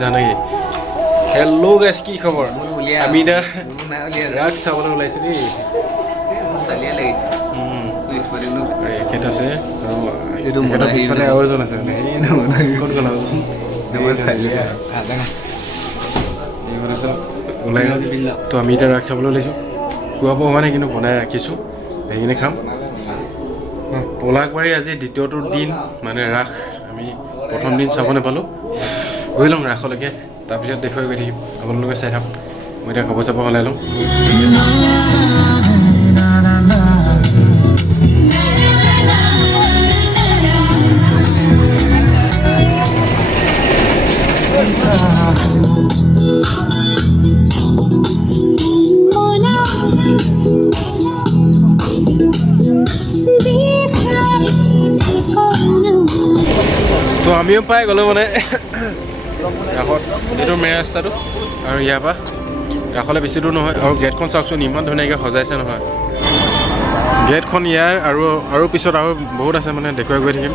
জানাই হেল্ল' গাইছ কি খবৰ আমি এতিয়া ৰাগ চাবলৈ ওলাইছোঁ দেই এখেত আছে আৰু এখেতৰ পিছফালে আৰু এজন আছে ক'ত গ'ল ওলাই তো আমি এতিয়া ৰাগ চাবলৈ ওলাইছোঁ খোৱা বোৱা হোৱা নাই কিন্তু বনাই ৰাখিছোঁ সেইখিনি খাম পলাশবাৰী আজি দ্বিতীয়টো দিন মানে ৰাস আমি প্ৰথম দিন চাব নাপালোঁ গৈ ল'ম ৰাসলৈকে তাৰপিছত দেখুৱাই গৈ থাকিম আপোনালোকে চাই থাকক মই এতিয়া খবৰ চাবৰ ওলাই লওঁ তো আমিও পাই গ'লোঁ মানে ৰাসত এইটো মেইন ৰাস্তাটো আৰু ইয়াৰ পৰা ৰাসলৈ বেছি দূৰ নহয় আৰু গেটখন চাওকচোন ইমান ধুনীয়াকৈ সজাইছে নহয় গেটখন ইয়াৰ আৰু পিছত আৰু বহুত আছে মানে দেখুৱাই গৈ থাকিম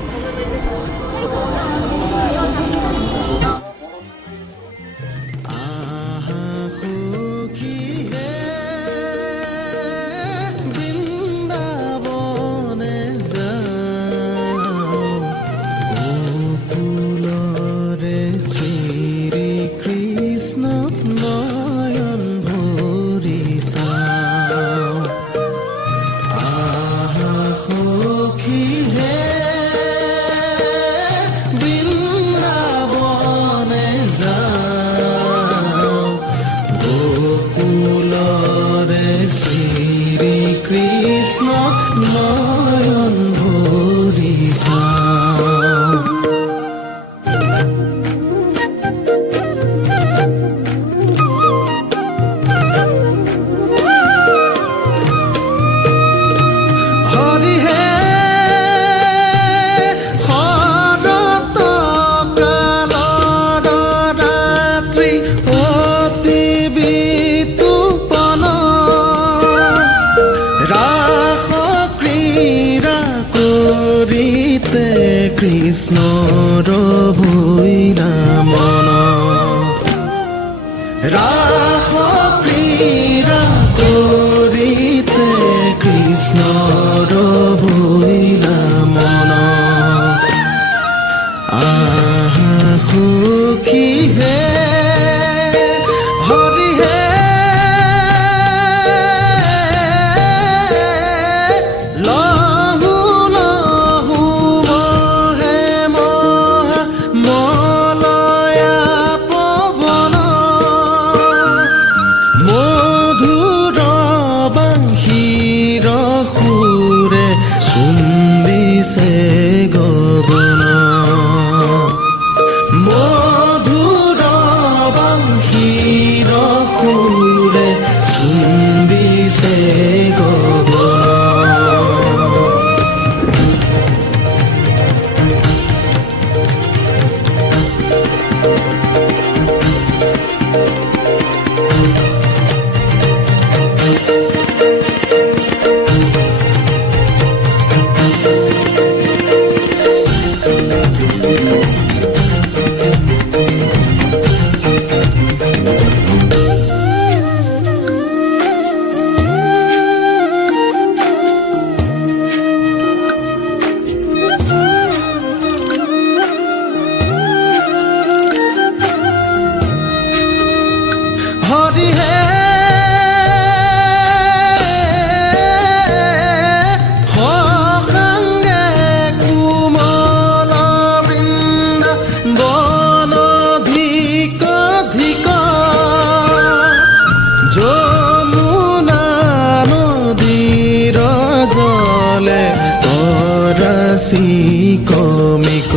কৃষ্ণৰ ভৈলা মন ৰাস ক্ৰীড়া কৰিতে কৃষ্ণৰ ভৈলা মন আহা সখী হে হৰি হে কমিক